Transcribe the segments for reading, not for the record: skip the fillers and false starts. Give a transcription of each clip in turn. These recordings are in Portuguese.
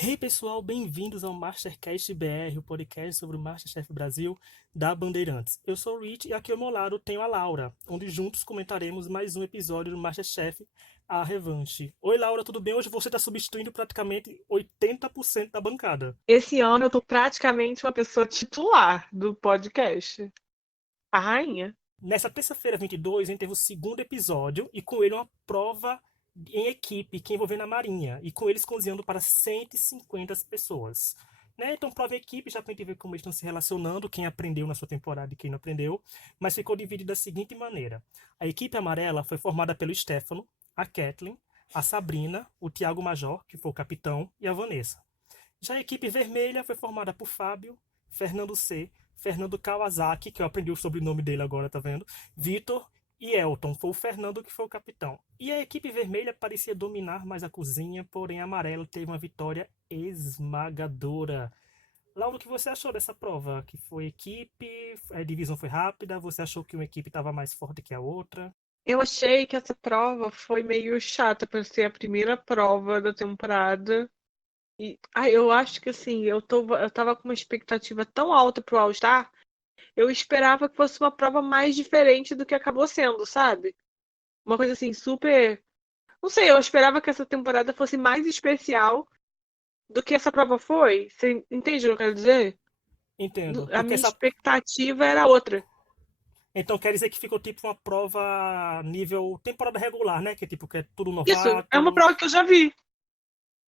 Hey pessoal, bem-vindos ao Mastercast BR, o podcast sobre o Masterchef Brasil da Bandeirantes. Eu sou o Rich e aqui ao meu lado tenho a Laura, onde juntos comentaremos mais um episódio do Masterchef A Revanche. Oi Laura, tudo bem? Hoje você está substituindo praticamente 80% da bancada. Esse ano eu tô praticamente uma pessoa titular do podcast. A rainha. Nessa terça-feira, 22, a gente teve o segundo episódio e com ele uma prova em equipe que envolvendo a Marinha e com eles cozinhando para 150 pessoas. Né? Então, prova em equipe, já para a gente ver como eles estão se relacionando, quem aprendeu na sua temporada e quem não aprendeu, mas ficou dividido da seguinte maneira. A equipe amarela foi formada pelo Stefano, a Kathleen, a Sabrina, o Tiago Major, que foi o capitão, e a Vanessa. Já a equipe vermelha foi formada por Fábio, Fernando C, Fernando Kawasaki, que eu aprendi o sobrenome dele agora, tá vendo? Vitor e Elton. Foi o Fernando que foi o capitão. E a equipe vermelha parecia dominar mais a cozinha, porém a amarela teve uma vitória esmagadora. Laura, o que você achou dessa prova? Que foi equipe, a divisão foi rápida, você achou que uma equipe estava mais forte que a outra? Eu achei que essa prova foi meio chata por ser a primeira prova da temporada. Eu acho que assim, eu tava com uma expectativa tão alta pro All Star, eu esperava que fosse uma prova mais diferente do que acabou sendo, sabe? Uma coisa assim, super. Não sei, eu esperava que essa temporada fosse mais especial do que essa prova foi. Você entende o que eu quero dizer? Entendo, A porque minha essa. expectativa era outra. Então quer dizer que ficou tipo uma prova nível temporada regular, né? Que é tipo que é tudo Isso, é uma novato. prova que eu já vi.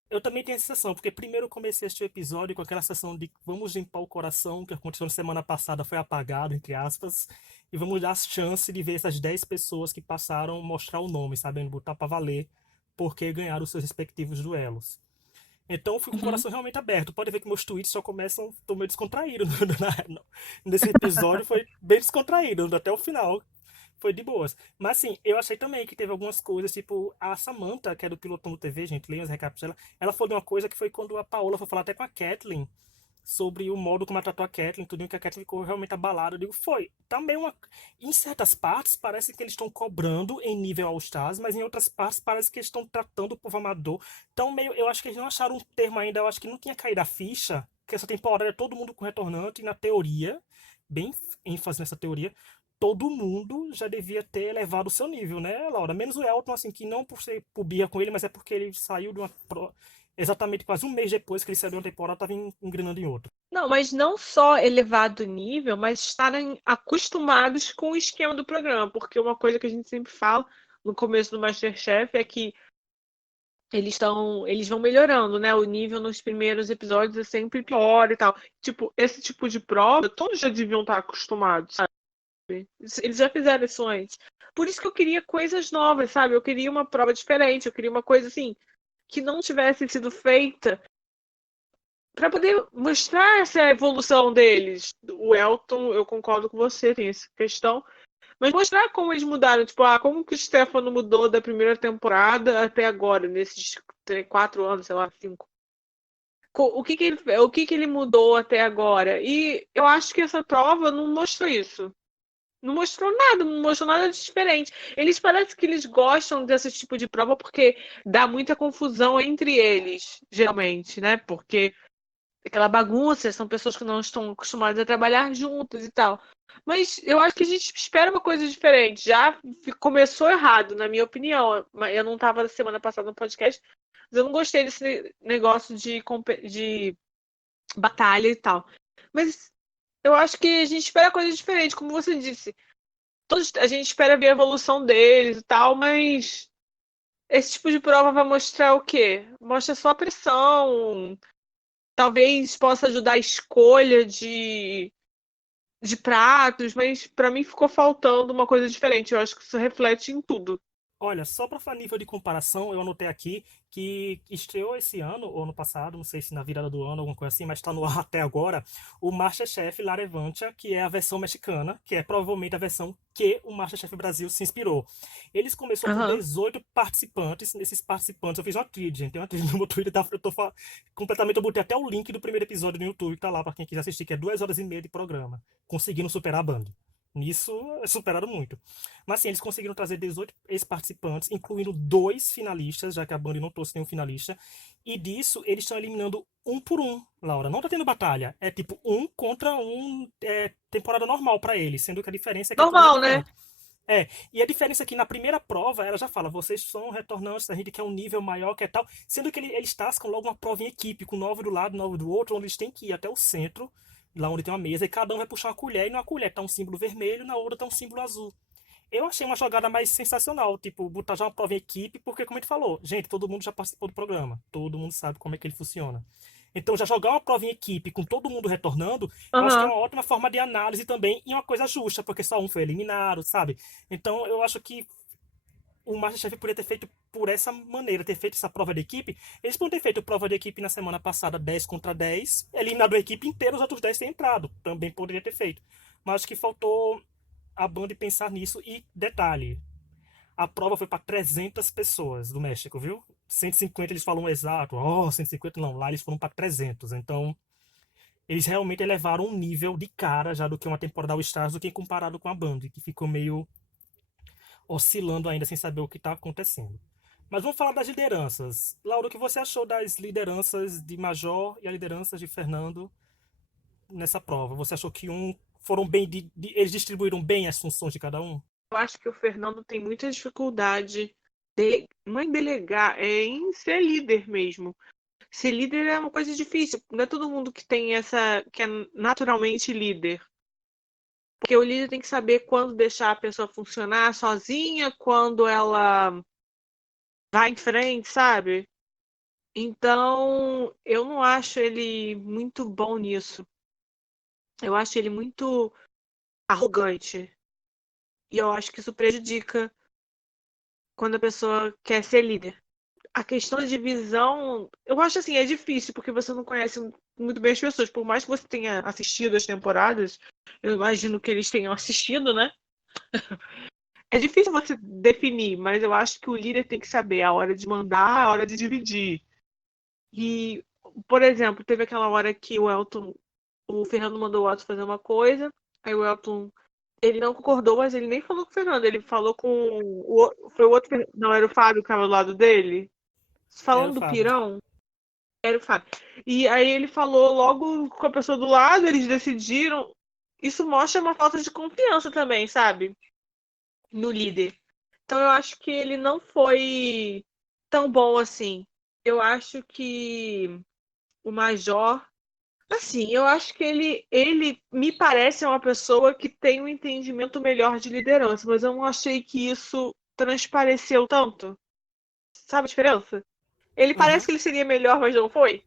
Eu também tenho essa sensação, porque primeiro eu comecei a assistir o episódio com aquela sensação de vamos limpar o coração, que aconteceu na semana passada foi apagado, entre aspas, e vamos dar a chance de ver essas 10 pessoas que passaram mostrar o nome, sabendo botar pra valer, porque ganharam os seus respectivos duelos. Então eu fui com o Uhum. coração realmente aberto. Pode ver que meus tweets só começam, tô meio descontraído. Nesse episódio foi bem descontraído, até o final. Foi de boas. Mas assim, eu achei também que teve algumas coisas, tipo, a Samantha, que é do Pilotão do TV, gente, leia os recaps dela. Ela falou de uma coisa que foi quando a Paola foi falar até com a Kathleen sobre o modo como ela tratou a Kathleen, tudo que a Kathleen ficou realmente abalada. Eu digo, foi. Também uma. Em certas partes, parece que eles estão cobrando em nível All Stars, mas em outras partes parece que eles estão tratando o povo amador. Então, meio, eu acho que eles não acharam um termo ainda, eu acho que não tinha caído a ficha, que essa temporada é todo mundo com retornante, e na teoria, bem ênfase nessa teoria, todo mundo já devia ter elevado o seu nível, né, Laura? Menos o Elton, assim, que não por ser por birra com ele, mas é porque ele saiu de uma. Exatamente quase um mês depois que ele saiu de uma temporada, estava engrenando em outra. Não, mas não só elevado o nível, mas estarem acostumados com o esquema do programa. Porque uma coisa que a gente sempre fala no começo do MasterChef é que eles vão melhorando, né? O nível nos primeiros episódios é sempre pior e tal. Tipo, esse tipo de prova, todos já deviam estar acostumados, sabe? Eles já fizeram isso antes. Por isso que eu queria coisas novas, sabe? Eu queria uma prova diferente, eu queria uma coisa assim, que não tivesse sido feita para poder mostrar essa evolução deles. O Elton, eu concordo com você, tem essa questão. Mas mostrar como eles mudaram, tipo, como que o Stefano mudou da primeira temporada até agora, nesses 4 anos, sei lá, 5. O que que ele mudou até agora? E eu acho que essa prova não mostrou isso. Não mostrou nada, não mostrou nada de diferente. Eles parecem que eles gostam desse tipo de prova porque dá muita confusão entre eles, geralmente, né? Porque aquela bagunça, são pessoas que não estão acostumadas a trabalhar juntas e tal. Mas eu acho que a gente espera uma coisa diferente. Já começou errado, na minha opinião. Eu não estava semana passada no podcast, mas eu não gostei desse negócio de batalha e tal. Mas eu acho que a gente espera coisa diferente, como você disse. A gente espera ver a evolução deles e tal, mas esse tipo de prova vai mostrar o quê? Mostra só a pressão, talvez possa ajudar a escolha de pratos, mas para mim ficou faltando uma coisa diferente. Eu acho que isso reflete em tudo. Olha, só para nível de comparação, eu anotei aqui que estreou esse ano, ou ano passado, não sei se na virada do ano, alguma coisa assim, mas está no ar até agora, o MasterChef La Revancha, que é a versão mexicana, que é provavelmente a versão que o MasterChef Brasil se inspirou. Eles começou com Aham. 18 participantes, nesses participantes eu fiz uma trilha, gente, tem uma trilha no meu Twitter, tá? Completamente, eu botei até o link do primeiro episódio no YouTube, que tá lá para quem quiser assistir, que é 2 horas e meia de programa, conseguindo superar a Band. Nisso, superaram muito. Mas assim, eles conseguiram trazer 18 ex-participantes, incluindo dois finalistas, já que a Band não trouxe nenhum finalista. E disso, eles estão eliminando um por um, Laura. Não tá tendo batalha. É tipo um contra um, temporada normal pra eles, sendo que a diferença é que é tudo Normal, né? retornante. É, e a diferença é que na primeira prova, ela já fala, vocês são retornantes, a gente quer um nível maior, que é tal. Sendo que eles tascam logo uma prova em equipe, com 9 do lado, 9 do outro, onde eles têm que ir até o centro, lá onde tem uma mesa, e cada um vai puxar uma colher, e numa colher tá um símbolo vermelho, na outra tá um símbolo azul. Eu achei uma jogada mais sensacional, tipo, botar já uma prova em equipe, porque, como a gente falou, gente, todo mundo já participou do programa, todo mundo sabe como é que ele funciona. Então, já jogar uma prova em equipe com todo mundo retornando, eu acho que é Aham. uma ótima forma de análise também e uma coisa justa, porque só um foi eliminado, sabe? Então, eu acho que o Masterchef poderia ter feito por essa maneira, ter feito essa prova de equipe. Eles poderiam ter feito prova de equipe na semana passada, 10 contra 10, eliminado a equipe inteira, os outros 10 têm entrado. Também poderia ter feito. Mas acho que faltou a Band pensar nisso. E detalhe, a prova foi para 300 pessoas do México, viu? 150 eles falam exato. Oh, 150 não, lá eles foram para 300. Então, eles realmente elevaram um nível de cara já do que uma temporada All Stars do que comparado com a Band, que ficou meio oscilando ainda sem saber o que está acontecendo. Mas vamos falar das lideranças. Laura, o que você achou das lideranças de Major e a liderança de Fernando nessa prova? Você achou que foram bem, eles distribuíram bem as funções de cada um? Eu acho que o Fernando tem muita dificuldade não em delegar, é em ser líder mesmo. Ser líder é uma coisa difícil. Não é todo mundo que tem que é naturalmente líder. Porque o líder tem que saber quando deixar a pessoa funcionar sozinha, quando ela vai em frente, sabe? Então, eu não acho ele muito bom nisso. Eu acho ele muito arrogante. E eu acho que isso prejudica quando a pessoa quer ser líder. A questão de visão, eu acho assim, é difícil, porque você não conhece muito bem as pessoas. Por mais que você tenha assistido as temporadas, eu imagino que eles tenham assistido, né? É difícil você definir, mas eu acho que o líder tem que saber a hora de mandar, a hora de dividir. E, por exemplo, teve aquela hora que o Fernando mandou o Elton fazer uma coisa, aí o Elton, ele não concordou, mas ele nem falou com o Fernando, ele falou com foi o outro, não, era o Fábio que estava do lado dele. Era o Falando do Fábio. pirão, era o Fábio. E aí ele falou logo com a pessoa do lado, eles decidiram. Isso mostra uma falta de confiança também, sabe? No líder. Então eu acho que ele não foi tão bom assim. Eu acho que o Major, assim, eu acho que ele me parece uma pessoa que tem um entendimento melhor de liderança, mas eu não achei que isso transpareceu tanto. Sabe a diferença? Ele parece Uhum. que ele seria melhor, mas não foi.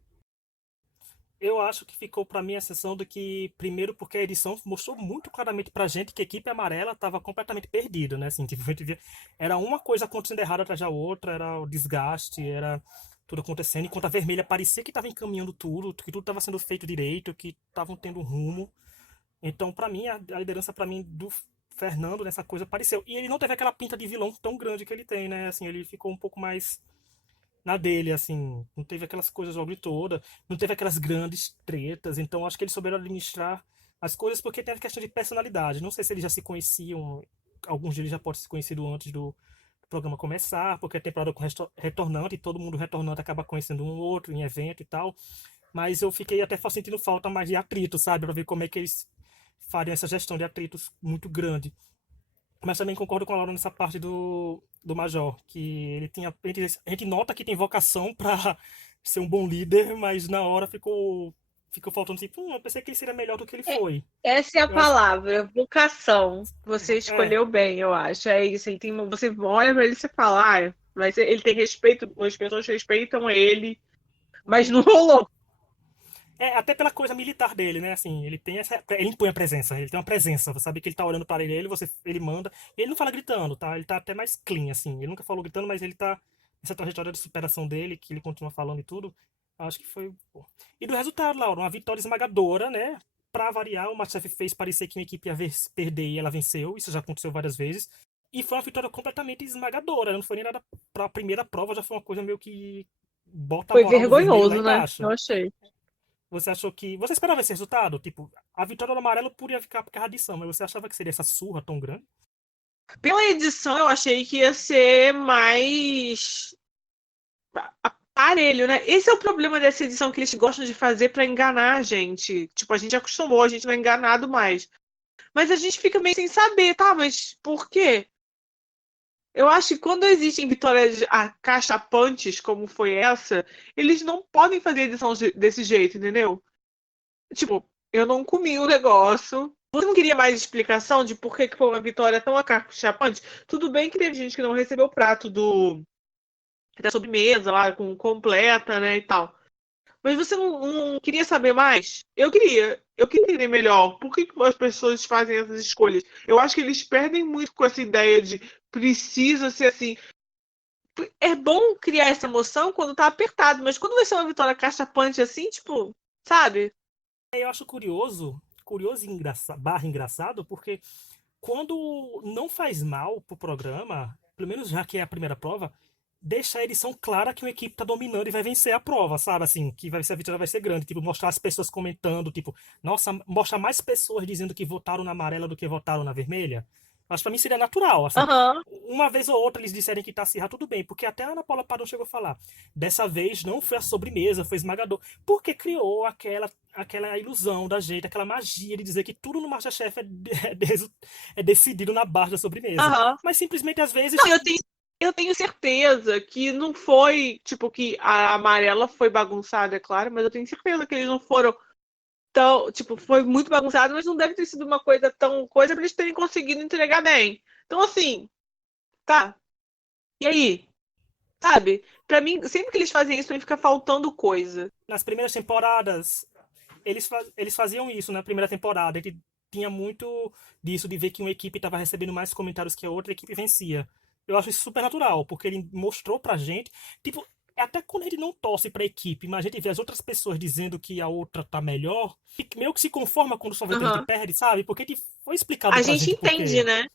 Eu acho que ficou para mim a sensação de que, primeiro, porque a edição mostrou muito claramente pra gente que a equipe amarela estava completamente perdida, né? Assim, tipo, a gente via, era uma coisa acontecendo errada atrás da outra, era o desgaste, era tudo acontecendo, enquanto a vermelha parecia que estava encaminhando tudo, que tudo estava sendo feito direito, que estavam tendo um rumo. Então, pra mim, a liderança para mim do Fernando nessa coisa apareceu. E ele não teve aquela pinta de vilão tão grande que ele tem, né? Assim, ele ficou um pouco mais na dele, assim, não teve aquelas coisas logo toda, não teve aquelas grandes tretas, então acho que eles souberam administrar as coisas porque tem a questão de personalidade. Não sei se eles já se conheciam, alguns deles já podem se conhecido antes do programa começar, porque é temporada com retornante, e todo mundo retornante acaba conhecendo um outro em evento e tal. Mas eu fiquei até sentindo falta mais de atrito, sabe? Pra ver como é que eles fariam essa gestão de atritos muito grande. Mas também concordo com a Laura nessa parte do Major, que ele tinha. A gente nota que tem vocação para ser um bom líder, mas na hora ficou faltando tipo, eu pensei que ele seria melhor do que ele foi. Essa é a Eu acho. palavra, vocação. Você É, escolheu bem, eu acho. É isso. Você olha pra ele e você fala, mas ele tem respeito, as pessoas respeitam ele, mas não rolou. até pela coisa militar dele, né? Assim, ele tem essa. Ele impõe a presença, ele tem uma presença. Você sabe que ele tá olhando para ele, ele manda. E ele não fala gritando, tá? Ele tá até mais clean, assim. Ele nunca falou gritando, mas ele tá. Essa trajetória de superação dele, que ele continua falando e tudo, acho que foi. Pô. E do resultado, Laura, uma vitória esmagadora, né? Pra variar, o Masterchef fez parecer que uma equipe ia perder e ela venceu. Isso já aconteceu várias vezes. E foi uma vitória completamente esmagadora. Não foi nem nada pra primeira prova, já foi uma coisa meio que bota a Foi moral do vermelho lá vergonhoso, né? Eu embaixo. achei. Você achou que. Você esperava esse resultado? Tipo, a vitória do amarelo podia ficar por causa de edição, mas você achava que seria essa surra tão grande? Pela edição, eu achei que ia ser mais aparelho, né? Esse é o problema dessa edição que eles gostam de fazer pra enganar a gente. Tipo, a gente acostumou, a gente não é enganado mais. Mas a gente fica meio sem saber, tá? Mas por quê? Eu acho que quando existem vitórias acachapantes, como foi essa, eles não podem fazer edição desse jeito, entendeu? Tipo, eu não comi o negócio. Você não queria mais explicação de por que foi uma vitória tão acachapante? Tudo bem que teve gente que não recebeu o prato da sobremesa lá, com completa, né, e tal. Mas você não queria saber mais? Eu queria. Eu queria entender melhor. Por que as pessoas fazem essas escolhas? Eu acho que eles perdem muito com essa ideia de precisa ser assim. É bom criar essa emoção quando tá apertado, mas quando vai ser uma vitória cachapante assim, tipo, sabe? Eu acho curioso e barra engraçado, porque quando não faz mal pro programa, pelo menos já que é a primeira prova, deixa a edição clara que uma equipe tá dominando e vai vencer a prova, sabe? Assim, que vai ser, a vitória vai ser grande. Tipo, mostrar as pessoas comentando, tipo, nossa, mostra mais pessoas dizendo que votaram na amarela do que votaram na vermelha. Acho que pra mim seria natural, assim. Aham. Uma vez ou outra eles disserem que tá acirrado, tudo bem, porque até a Ana Paula Padrão chegou a falar. Dessa vez não foi a sobremesa, foi esmagador. Porque criou aquela ilusão da gente, aquela magia de dizer que tudo no MasterChef é decidido na base da sobremesa. Aham. Mas simplesmente às Não, vezes. eu tenho certeza que não foi, tipo, que a amarela foi bagunçada, é claro, mas eu tenho certeza que eles não foram tão, tipo, foi muito bagunçado, mas não deve ter sido uma coisa tão coisa pra eles terem conseguido entregar bem. Então, assim, tá. E aí? Sabe? Pra mim, sempre que eles fazem isso, pra mim fica faltando coisa. Nas primeiras temporadas, eles faziam isso na primeira temporada. Ele tinha muito disso, de ver que uma equipe estava recebendo mais comentários que a outra, a equipe vencia. Eu acho isso super natural, porque ele mostrou pra gente. Tipo, até quando a gente não torce pra equipe, mas a gente vê as outras pessoas dizendo que a outra tá melhor, e meio que se conforma quando só vê que a gente Aham. perde, sabe? Porque foi explicado A pra gente gente por entende, quê. né?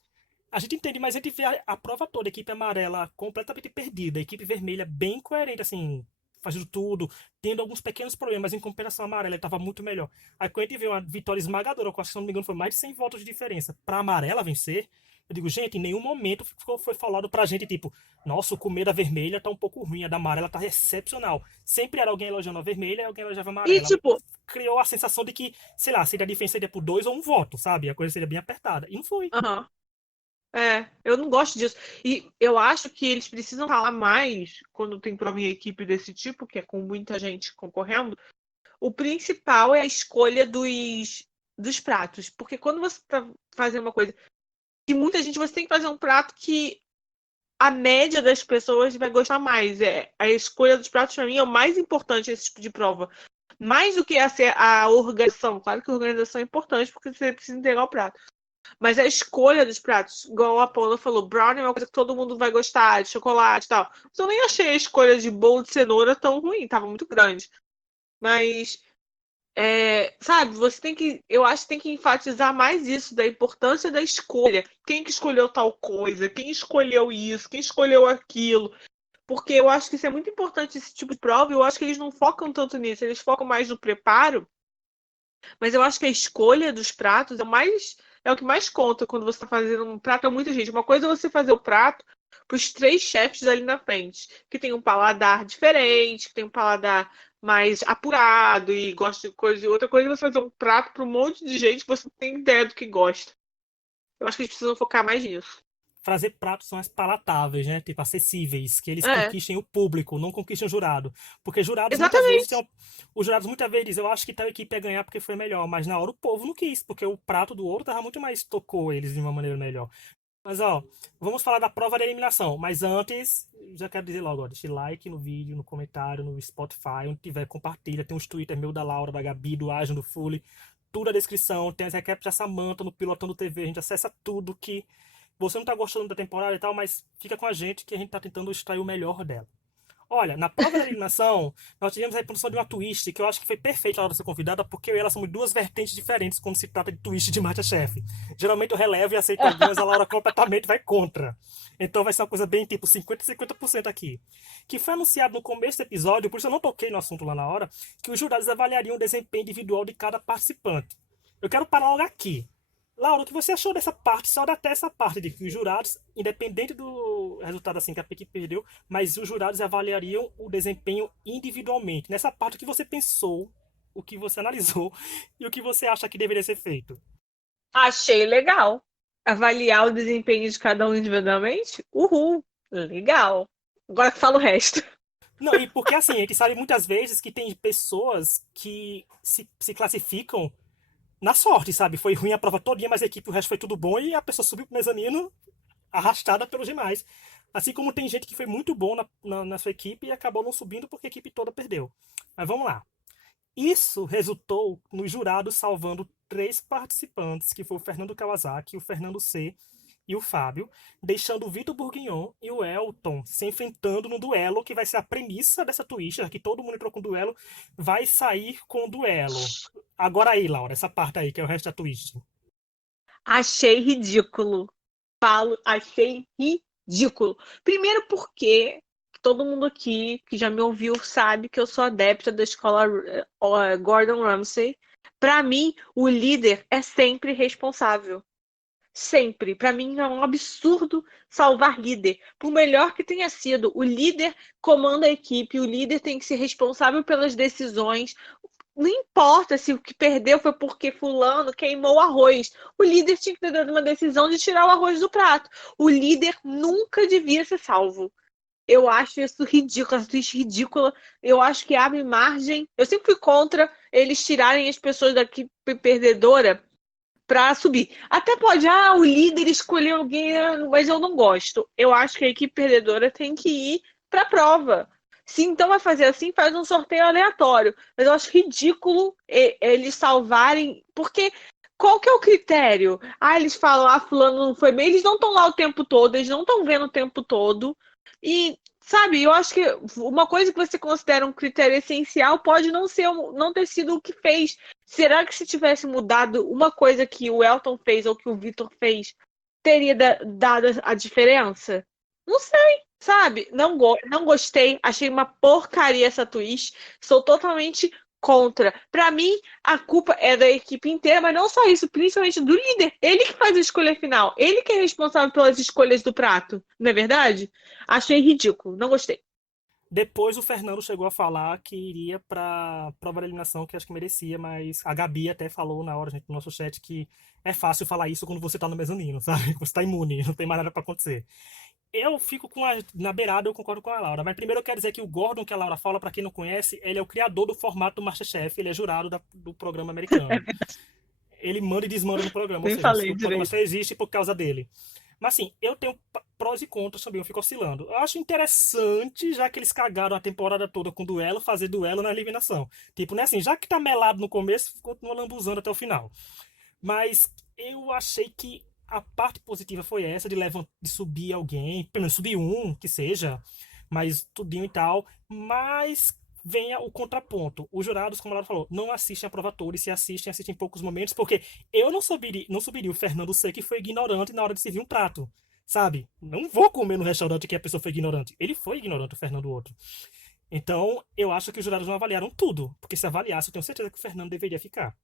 A gente entende, mas a gente vê a prova toda, a equipe amarela completamente perdida, a equipe vermelha bem coerente, assim, fazendo tudo, tendo alguns pequenos problemas, em comparação à amarela, estava muito melhor. Aí quando a gente vê uma vitória esmagadora, que se não me engano foi mais de 100 votos de diferença, pra amarela vencer, eu digo, gente, em nenhum momento foi falado pra gente, tipo, nossa, o comer da vermelha tá um pouco ruim, a da amarela tá excepcional. Sempre era alguém elogiando a vermelha e alguém elogiava a E, amarela. tipo, Criou a sensação de que, sei lá, seria a diferença seria por 2 ou 1 voto, sabe? A coisa seria bem apertada. E não foi. aham. Eu não gosto disso. E eu acho que eles precisam falar mais quando tem prova em equipe desse tipo, que é com muita gente concorrendo. O principal é a escolha dos pratos. Porque quando você tá fazendo uma coisa que muita gente, você tem que fazer um prato que a média das pessoas vai gostar mais. A escolha dos pratos, para mim, é o mais importante nesse tipo de prova. Mais do que a organização. Claro que a organização é importante, porque você precisa entregar o prato. Mas a escolha dos pratos, igual a Paula falou, brownie é uma coisa que todo mundo vai gostar, de chocolate e tal. Mas eu nem achei a escolha de bolo de cenoura tão ruim, tava muito grande. Mas, sabe, você tem que, eu acho que tem que enfatizar mais isso, da importância da escolha. Quem que escolheu tal coisa, quem escolheu isso, quem escolheu aquilo. Porque eu acho que isso é muito importante, esse tipo de prova, e eu acho que eles não focam tanto nisso, eles focam mais no preparo. Mas eu acho que a escolha dos pratos é o que mais conta quando você está fazendo um prato a muita gente. Uma coisa é você fazer o prato para os 3 chefes ali na frente, que tem um paladar diferente, que tem um paladar mais apurado e gosta de coisa. E outra coisa é você fazer um prato para um monte de gente que você não tem ideia do que gosta. Eu acho que eles precisam focar mais nisso. Fazer pratos mais palatáveis, né? Tipo, acessíveis, que eles É, conquistem o público, não conquistem o jurado. Porque jurados muitas vezes exatamente. os jurados muitas vezes dizem, eu acho que tal equipe ia ganhar porque foi melhor, mas na hora o povo não quis, porque o prato do outro tava muito mais tocou eles de uma maneira melhor. Mas ó, vamos falar da prova da eliminação. Mas antes, já quero dizer logo, ó, deixe like no vídeo, no comentário, no Spotify, onde tiver, compartilha. Tem os Twitter meu da Laura, da Gabi, do Ajan, do Fully. Tudo na descrição. Tem as recaps da Samantha no Pilotando TV. A gente acessa tudo que você não tá gostando da temporada e tal, mas fica com a gente que a gente tá tentando extrair o melhor dela. Olha, na prova da eliminação, nós tivemos a reprodução de uma twist que eu acho que foi perfeita a hora de ser convidada, porque eu e ela somos duas vertentes diferentes quando se trata de twist de MasterChef. Geralmente eu relevo e aceito algumas, a Laura completamente vai contra. Então vai ser uma coisa bem tipo 50 e 50% aqui. Que foi anunciado no começo do episódio, por isso eu não toquei no assunto lá na hora, que os jurados avaliariam o desempenho individual de cada participante. Eu quero parar logo aqui. Laura, o que você achou dessa parte? Só até essa parte de que os jurados, independente do resultado assim que a equipe perdeu, mas os jurados avaliariam o desempenho individualmente. Nessa parte, o que você pensou, o que você analisou e o que você acha que deveria ser feito? Achei legal. Avaliar o desempenho de cada um individualmente? Uhul, legal. Agora que fala o resto. Não, e porque assim, a gente sabe muitas vezes que tem pessoas que se classificam na sorte, sabe? Foi ruim a prova todinha, mas a equipe, o resto foi tudo bom e a pessoa subiu pro mezanino arrastada pelos demais. Assim como tem gente que foi muito bom na sua equipe e acabou não subindo porque a equipe toda perdeu. Mas vamos lá. Isso resultou nos jurados salvando três participantes, que foi o Fernando Kawasaki, o Fernando C e o Fábio, deixando o Vitor Bourguignon e o Elton se enfrentando no duelo, que vai ser a premissa dessa twist, já que todo mundo entrou com duelo, vai sair com o duelo. Agora aí, Laura, essa parte aí, que é o resto da twist. Achei ridículo. Achei ridículo. Primeiro porque todo mundo aqui que já me ouviu sabe que eu sou adepta da escola Gordon Ramsay. Para mim, o líder é sempre responsável. Sempre. Para mim é um absurdo salvar líder. Por melhor que tenha sido, o líder comanda a equipe, o líder tem que ser responsável pelas decisões. Não importa se o que perdeu foi porque fulano queimou o arroz. O líder tinha que ter dado uma decisão de tirar o arroz do prato. O líder nunca devia ser salvo. Eu acho isso ridículo, essa twist ridícula. Eu acho que abre margem. Eu sempre fui contra eles tirarem as pessoas da equipe perdedora para subir. Até pode, o líder escolher alguém, mas eu não gosto. Eu acho que a equipe perdedora tem que ir para a prova. Se então vai fazer assim, faz um sorteio aleatório. Mas eu acho ridículo eles salvarem, porque qual que é o critério? Eles falam, fulano não foi bem, eles não estão lá o tempo todo, eles não estão vendo o tempo todo. E, sabe, eu acho que uma coisa que você considera um critério essencial pode não ter sido o que fez. Será que se tivesse mudado uma coisa que o Elton fez ou que o Vitor fez, teria dado a diferença? Não sei, sabe? Não gostei, achei uma porcaria essa twist. Sou totalmente contra. Para mim, a culpa é da equipe inteira, mas não só isso, principalmente do líder. Ele que faz a escolha final, ele que é responsável pelas escolhas do prato, não é verdade? Achei ridículo, não gostei. Depois o Fernando chegou a falar que iria pra prova da eliminação, que acho que merecia, mas a Gabi até falou na hora, gente, no nosso chat, que é fácil falar isso quando você tá no mezanino, sabe? Você tá imune, não tem mais nada pra acontecer. Eu fico na beirada, eu concordo com a Laura. Mas primeiro eu quero dizer que o Gordon, que a Laura fala, pra quem não conhece, ele é o criador do formato do MasterChef, ele é jurado do programa americano. Ele manda e desmanda no programa, ou Nem seja, falei o programa direito. só existe por causa dele. Mas assim, eu tenho prós e contras também, eu fico oscilando. Eu acho interessante, já que eles cagaram a temporada toda com duelo, fazer duelo na eliminação. Tipo, né, assim, já que tá melado no começo, continua lambuzando até o final. Mas eu achei que a parte positiva foi essa, de subir alguém, pelo menos subir um, que seja, mas tudinho e tal. Mas venha o contraponto. Os jurados, como ela falou, não assistem a prova toda, e se assistem, assistem em poucos momentos, porque eu não subiria o Fernando C, que foi ignorante na hora de servir um prato. Sabe? Não vou comer no restaurante que a pessoa foi ignorante. Ele foi ignorante, o Fernando outro. Então, eu acho que os jurados não avaliaram tudo. Porque se avaliasse, eu tenho certeza que o Fernando deveria ficar.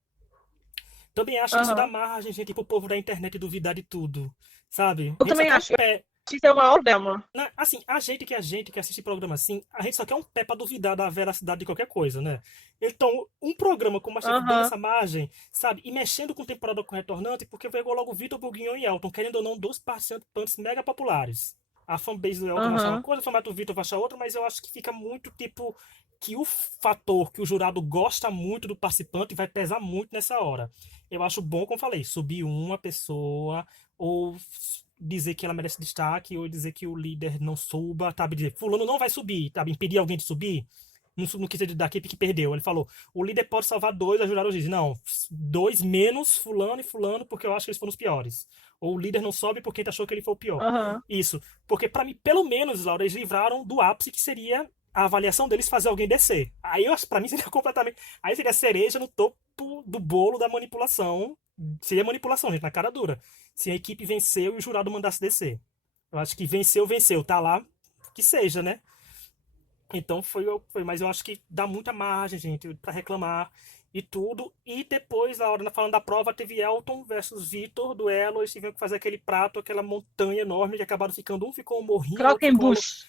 Também acho que isso dá Uhum. margem, gente, pro povo da internet duvidar de tudo. Sabe? A Eu gente só também quer um acho. Eu pé. acho que isso é o maior problema. Assim, a gente que assiste programa assim, a gente só quer um pé pra duvidar da veracidade de qualquer coisa, né? Então, um programa como a Masterchef dando Uhum. essa margem, sabe? E mexendo com temporada com retornante, porque pegou logo Vitor Bourguignon e Elton, querendo ou não, dois participantes mega populares. A fanbase do Elton vai achar uma Uhum. coisa, a fanbase do Vitor vai achar outra, mas eu acho que fica muito tipo que o fator que o jurado gosta muito do participante vai pesar muito nessa hora. Eu acho bom, como falei, subir uma pessoa ou dizer que ela merece destaque ou dizer que o líder não suba, sabe? Dizer, fulano não vai subir, sabe? Impedir alguém de subir. No quesito da equipe que perdeu. Ele falou, o líder pode salvar dois, a jurado diz, não, dois menos fulano e fulano, porque eu acho que eles foram os piores. Ou o líder não sobe porque ele achou que ele foi o pior. Uhum. Isso. Porque, pra mim, pelo menos, Laura, eles livraram do ápice que seria a avaliação deles fazer alguém descer. Aí eu acho, pra mim seria completamente. Aí seria a cereja no topo do bolo da manipulação. Seria manipulação, gente, na cara dura. Se a equipe venceu e o jurado mandasse descer. Eu acho que venceu, venceu. Tá lá, que seja, né? Então foi, mas eu acho que dá muita margem, gente, pra reclamar e tudo. E depois, na hora, falando da prova, teve Elton versus Vitor, duelo. Eles tiveram que fazer aquele prato, aquela montanha enorme, que acabaram ficando. Um ficou um morrinho, o outro ficou. Croquembouche.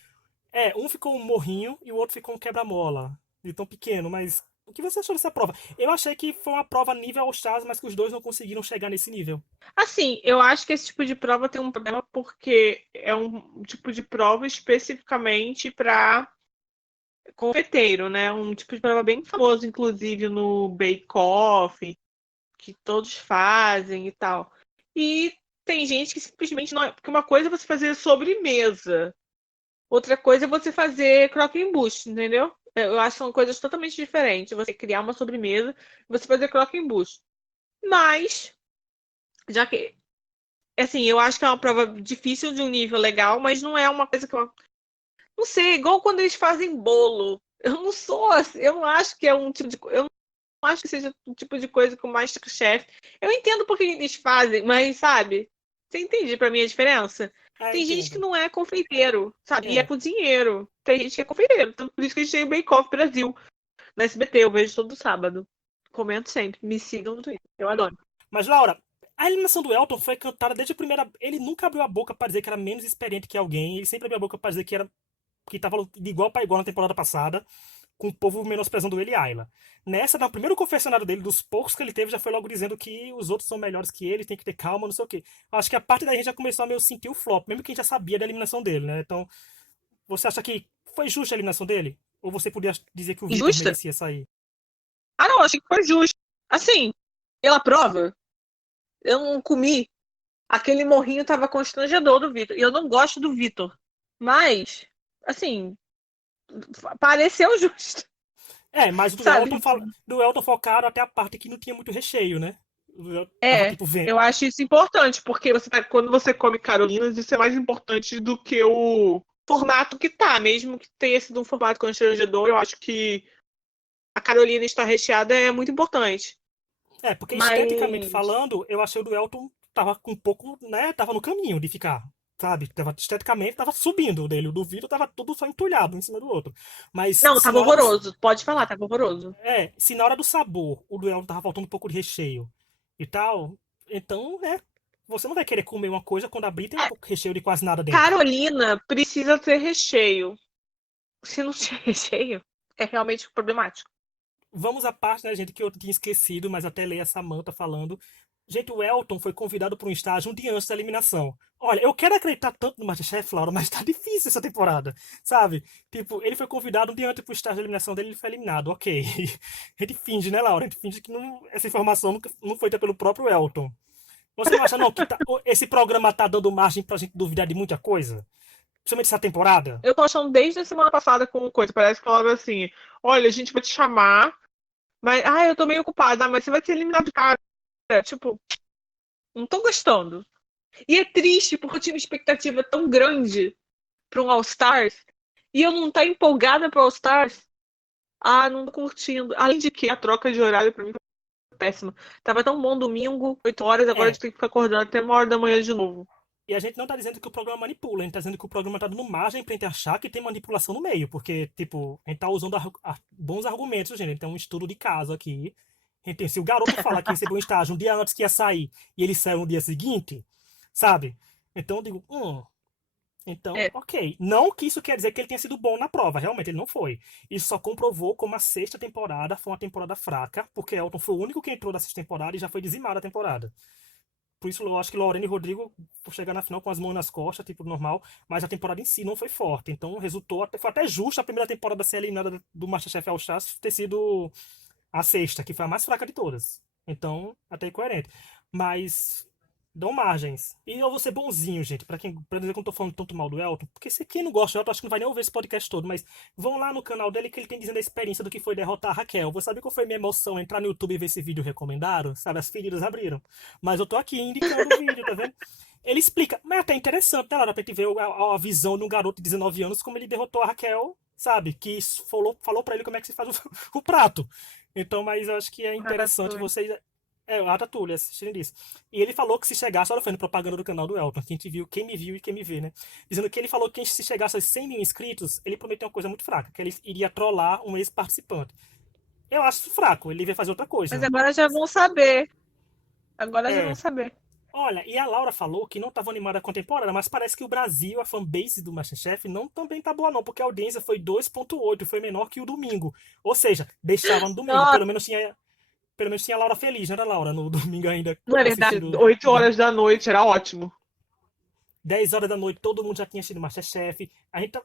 Um ficou um morrinho e o outro ficou um quebra-mola. De tão pequeno, mas. O que você achou dessa prova? Eu achei que foi uma prova nível All-Stars, mas que os dois não conseguiram chegar nesse nível. Assim, eu acho que esse tipo de prova tem um problema porque é um tipo de prova especificamente para confeiteiro, né? Um tipo de prova bem famoso, inclusive no Bake Off, que todos fazem e tal. E tem gente que simplesmente não. Porque uma coisa é você fazer sobremesa, outra coisa é você fazer croquembouche, entendeu? Eu acho que são coisas totalmente diferentes. Você criar uma sobremesa e você fazer croquembouche. Mas, já que. Assim, eu acho que é uma prova difícil de um nível legal, mas não é uma coisa que eu. Não sei, igual quando eles fazem bolo. Eu não sou assim, eu não acho que é um tipo de. Eu não acho que seja o tipo de coisa que o Masterchef. Eu entendo por que eles fazem, mas, sabe? Você entende pra mim a diferença? Ah, Tem gente que entendo. não é confeiteiro, sabe? E é É. cozinheiro. Tem gente que é confeiteiro. Então, por isso que a gente tem o Bake Off Brasil na SBT. Eu vejo todo sábado. Comento sempre. Me sigam no Twitter. Eu adoro. Mas, Laura, a eliminação do Elton foi cantada desde a primeira. Ele nunca abriu a boca pra dizer que era menos experiente que alguém. Ele sempre abriu a boca pra dizer que era. Que tava de igual pra igual na temporada passada, com o povo menosprezando ele e Ayla. Nessa, no primeiro confessionário dele, dos poucos que ele teve, já foi logo dizendo que os outros são melhores que ele, tem que ter calma, não sei o quê. Acho que a parte daí a gente já começou a meio sentir o flop, mesmo que a gente já sabia da eliminação dele, né? Então, você acha que foi justa a eliminação dele? Ou você podia dizer que o Vitor Injusta? merecia sair? Ah, não, achei que foi justo. Assim, pela prova, eu não comi. Aquele morrinho tava constrangedor do Vitor. E eu não gosto do Vitor. Mas, assim, pareceu justo, Mas sabe? do Elton focaram até a parte que não tinha muito recheio, né? Tava É, tipo vendo. eu acho isso importante, porque quando você come Carolinas, isso é mais importante do que o formato que tá. Mesmo que tenha sido um formato constrangedor, eu acho que a Carolina estar recheada é muito importante. Porque esteticamente Mas. falando, eu achei o do Elton tava com um pouco, né? Tava no caminho de ficar, sabe? Esteticamente tava subindo o dele. O do Vitor tava tudo só entulhado um em cima do outro. Mas Não, se tava na hora do. horroroso. Pode falar, tava horroroso. Se na hora do sabor o do Elton tava faltando um pouco de recheio e tal, então, né? Você não vai querer comer uma coisa quando abrir tem um pouco de recheio de quase nada dentro. Carolina precisa ter recheio. Se não tiver recheio, é realmente problemático. Vamos à parte, né, gente, que eu tinha esquecido, mas até leio a Samantha falando. Gente, o Elton foi convidado para um estágio um dia antes da eliminação. Olha, eu quero acreditar tanto no MasterChef, Laura, mas tá difícil essa temporada, sabe? Tipo, ele foi convidado um dia antes pro estágio de eliminação dele, ele foi eliminado, ok. A gente finge, né, Laura? A gente finge que essa informação não foi dita pelo próprio Elton. Você não acha, não, que esse programa tá dando margem pra gente duvidar de muita coisa? Principalmente essa temporada? Eu tô achando desde a semana passada com coisa. Parece que falaram assim: olha, a gente vai te chamar, mas. Ah, eu tô meio ocupada, mas você vai ser eliminado de cara. Tipo, não tô gostando. E é triste porque eu tinha uma expectativa tão grande pra um All-Stars e eu não tá empolgada pro All-Stars. Ah, não tô curtindo. Além de que a troca de horário pra mim foi péssima. Tava tão bom domingo, 8 horas, agora a É. gente tem que ficar acordando até 1 hora da manhã de novo. E a gente não tá dizendo que o programa manipula, a gente tá dizendo que o programa tá dando margem pra gente achar que tem manipulação no meio, porque, tipo, a gente tá usando bons argumentos, gente. A gente tem um estudo de caso aqui. Se o garoto fala que recebeu um estágio um dia antes que ia sair e ele saiu no dia seguinte, sabe? Então eu digo, então, É. ok. Não que isso quer dizer que ele tenha sido bom na prova, realmente ele não foi. Isso só comprovou como a sexta temporada foi uma temporada fraca, porque Elton foi o único que entrou da sexta temporada e já foi dizimado a temporada. Por isso eu acho que Lorena e Rodrigo por chegar na final com as mãos nas costas, tipo, normal, mas a temporada em si não foi forte. Então resultou, foi até justo a primeira temporada ser eliminada do MasterChef All Stars ter sido a sexta, que foi a mais fraca de todas. Então, até coerente. Mas dão margens. E eu vou ser bonzinho, gente, pra dizer que eu não tô falando tanto mal do Elton, porque se quem não gosta do Elton, acho que não vai nem ouvir esse podcast todo, mas vão lá no canal dele que ele tem dizendo a experiência do que foi derrotar a Raquel. Vou saber qual foi a minha emoção entrar no YouTube e ver esse vídeo recomendado, sabe? As feridas abriram. Mas eu tô aqui indicando o vídeo, tá vendo? Ele explica, mas é até interessante, né, Laura, pra gente ver a visão de um garoto de 19 anos, como ele derrotou a Raquel sabe? Que falou pra ele como é que se faz o prato. Então, mas eu acho que é interessante Ratatouille. vocês. É, o Ratatouille, assistirem isso. E ele falou que se chegasse, olha, foi no propaganda do canal do Elton, quem me viu e quem me vê, né? Dizendo que ele falou que se chegasse aos 100 mil inscritos, ele prometeu uma coisa muito fraca, que ele iria trollar um ex-participante. Eu acho isso fraco, ele vai fazer outra Mas coisa. agora já vão saber. Agora já vão É, saber. olha, e a Laura falou que não estava animada com a temporada, mas parece que o Brasil, a fanbase do MasterChef, não também tá boa não, porque a audiência foi 2,8, foi menor que o domingo. Ou seja, deixava no domingo, Nossa, pelo menos tinha a Laura feliz, não era a Laura no domingo ainda não é verdade. assistindo 8 horas da noite era ótimo. 10 horas da noite, todo mundo já tinha assistido MasterChef.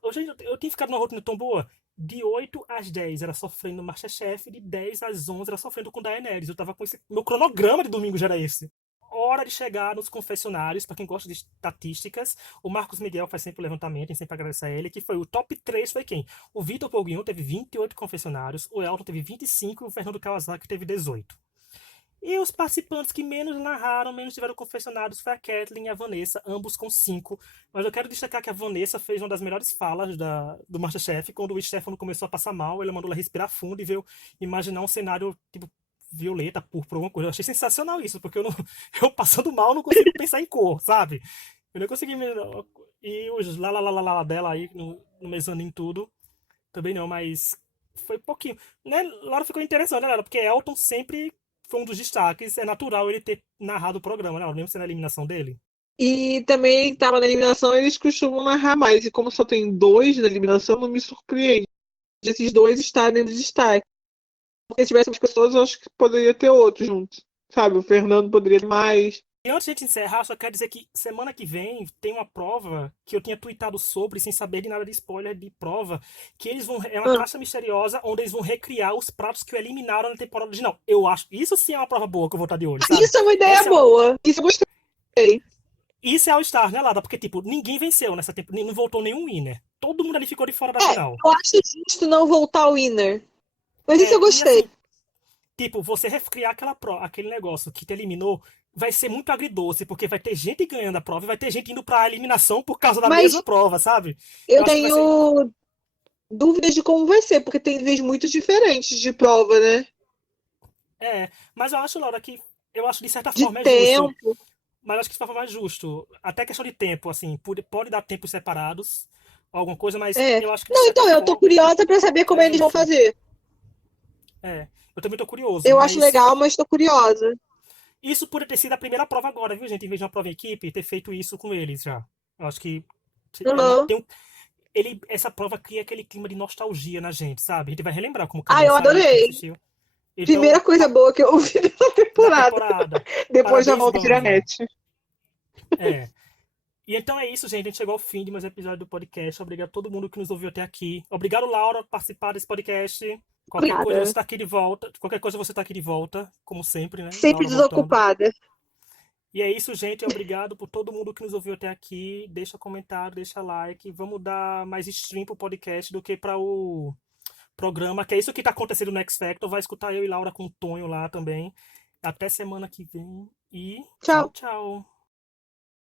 Hoje eu tinha ficado numa rotina tão boa. De 8 às 10 era sofrendo MasterChef, de 10 às 11 era sofrendo com Daenerys. Eu tava com esse. Meu cronograma de domingo já era esse. Hora de chegar nos confessionários, para quem gosta de estatísticas. O Marcos Miguel faz sempre o levantamento, a gente sempre agradece a ele, que foi o top 3 foi quem? O Vitor Poguinho teve 28 confessionários, o Elton teve 25 e o Fernando Kawasaki teve 18. E os participantes que menos narraram, menos tiveram confessionários foi a Kathleen e a Vanessa, ambos com 5. Mas eu quero destacar que a Vanessa fez uma das melhores falas do MasterChef. Quando o Stefano começou a passar mal, ele mandou ela respirar fundo e veio imaginar um cenário tipo violeta, púrpura, alguma coisa. Eu achei sensacional isso, porque eu, não, eu passando mal não consigo pensar em cor, sabe? Eu não consegui. E os lá, lá, lá, lá, lá dela aí no mezanino tudo, também não, mas foi pouquinho. Né? Laura ficou interessante, né, Laura? Porque Elton sempre foi um dos destaques. É natural ele ter narrado o programa, né? Mesmo sendo a eliminação dele. E também estava na eliminação, eles costumam narrar mais. E como só tem dois na eliminação, não me surpreende esses dois estarem de destaque. Porque se tivesse mais pessoas, eu acho que poderia ter outros juntos. Sabe, o Fernando poderia ter mais. E antes de a gente encerrar, só quero dizer que semana que vem tem uma prova que eu tinha tweetado sobre, sem saber de nada de spoiler de prova, que eles vão. É uma Ah, caixa misteriosa onde eles vão recriar os pratos que o eliminaram na temporada original. Eu acho. Isso sim é uma prova boa que eu vou estar de olho, sabe? isso é uma ideia Essa é uma, boa. Isso eu gostei. isso é All-Star, né, Lada? Porque, tipo, ninguém venceu nessa temporada. Não voltou nenhum winner. Todo mundo ali ficou de fora da É, final. eu acho justo não voltar ao winner. Mas isso eu E gostei. assim, tipo, você recriar aquele negócio que te eliminou vai ser muito agridoce, porque vai ter gente ganhando a prova e vai ter gente indo pra eliminação por causa da mesma Mas prova, sabe? Eu eu acho que vai ser. tenho dúvidas de como vai ser, porque tem níveis muito diferentes de prova, né? Mas eu acho, Laura, que eu acho de certa De forma é justo. tempo. Mas eu acho que de certa forma é justo. Até questão de tempo, assim, pode dar tempos separados, alguma coisa, mas É. eu acho que de Não, certa então, eu tô forma curiosa pra saber como é eles vão justo. fazer. Eu também tô curioso, Eu acho mas legal, mas tô curiosa. isso poderia ter sido a primeira prova agora, viu, gente? Em vez de uma prova em equipe, ter feito isso com eles já. Eu acho que Uhum. essa prova cria aquele clima de nostalgia na gente, sabe? A gente vai relembrar como Ah, Caminho eu saiu, como adorei. assistiu. Então, Primeira coisa boa que eu ouvi dessa da temporada. temporada. Depois da Parabéns, volta de Band. Janete. É. E então é isso, gente. A gente chegou ao fim de mais um episódio do podcast. Obrigado a todo mundo que nos ouviu até aqui. Obrigado, Laura, por participar desse podcast. Qualquer coisa você Obrigada. tá aqui de volta. Qualquer coisa você tá aqui de volta, como sempre, né? Sempre Laura voltando. desocupada. E é isso, gente. Obrigado por todo mundo que nos ouviu até aqui. Deixa comentário, deixa like. Vamos dar mais stream pro podcast do que para o programa, que é isso que tá acontecendo no X Factor. Vai escutar eu e Laura com o Tonho lá também. Até semana que vem e tchau, Tchau. tchau.